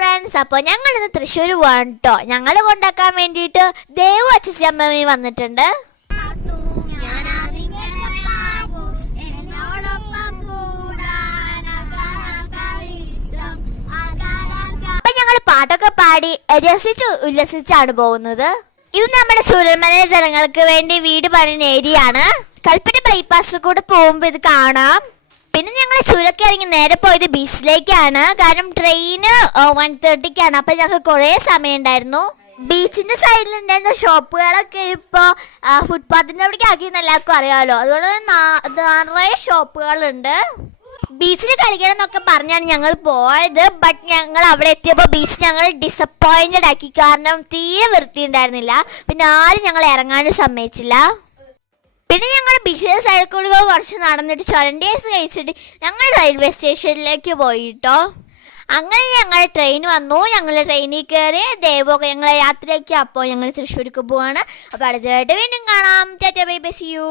Friends, അപ്പോൾ ഞങ്ങൾ ഇന്ന് തൃശ്ശൂർ പോവാണ് കേട്ടോ. ഞങ്ങളെ കൊണ്ടാക്കാൻ വേണ്ടിയിട്ട് ദേവു അച്ഛമ്മയും വന്നിട്ടുണ്ട്. അപ്പൊ ഞങ്ങൾ പാട്ടൊക്കെ പാടി രസിച്ച് ഉല്ലസിച്ചാണ് പോകുന്നത്. ഇത് നമ്മുടെ ചുരൽമല ജനങ്ങൾക്ക് വേണ്ടി വീട് പണിയുന്ന ഏരിയ ആണ്. കൽപ്പറ്റ ബൈപ്പാസ് കൂടെ പോകുമ്പോൾ ഇത് കാണാം. പിന്നെ ഞങ്ങൾ ചുരക്ക് ഇറങ്ങി നേരെ പോയത് ബീച്ചിലേക്കാണ്. കാരണം ട്രെയിന് 1:30-ക്കാണ്. അപ്പം ഞങ്ങൾക്ക് കുറേ സമയം ഉണ്ടായിരുന്നു. ബീച്ചിന്റെ സൈഡിലുണ്ടായിരുന്ന ഷോപ്പുകളൊക്കെ ഇപ്പോൾ ഫുട്പാത്തിൻ്റെ അവിടേക്ക് ആക്കിയെന്ന് എല്ലാവർക്കും അറിയാമല്ലോ. അതുകൊണ്ട് നിറയെ ഷോപ്പുകളുണ്ട്. ബീച്ചിൽ കളിക്കണം എന്നൊക്കെ പറഞ്ഞാണ് ഞങ്ങൾ പോയത്. ബട്ട് ഞങ്ങൾ അവിടെ എത്തിയപ്പോൾ ബീച്ച് ഞങ്ങൾ ഡിസപ്പോയിൻറ്റഡ് ആക്കി. കാരണം തീരെ വൃത്തിയുണ്ടായിരുന്നില്ല. പിന്നെ ആരും ഞങ്ങൾ ഇറങ്ങാനും സമ്മതിച്ചില്ല. പിന്നെ ഞങ്ങൾ ബീച്ചിലെ സൈഡിൽ കൂടി കുറച്ച് നടന്നിട്ട് ചൊരണ്ടേസ് കഴിച്ചിട്ട് ഞങ്ങൾ റെയിൽവേ സ്റ്റേഷനിലേക്ക് പോയിട്ടോ. അങ്ങനെ ഞങ്ങൾ ട്രെയിൻ വന്നു. ഞങ്ങൾ ട്രെയിനിൽ കയറി ദേവൊക്കെ ഞങ്ങളെ യാത്രയ്ക്ക്. അപ്പോൾ ഞങ്ങൾ തൃശ്ശൂർക്ക് പോവാണ്. അപ്പോൾ അടുത്തതായിട്ട് വീണ്ടും കാണാം. Tata bye bye, see U.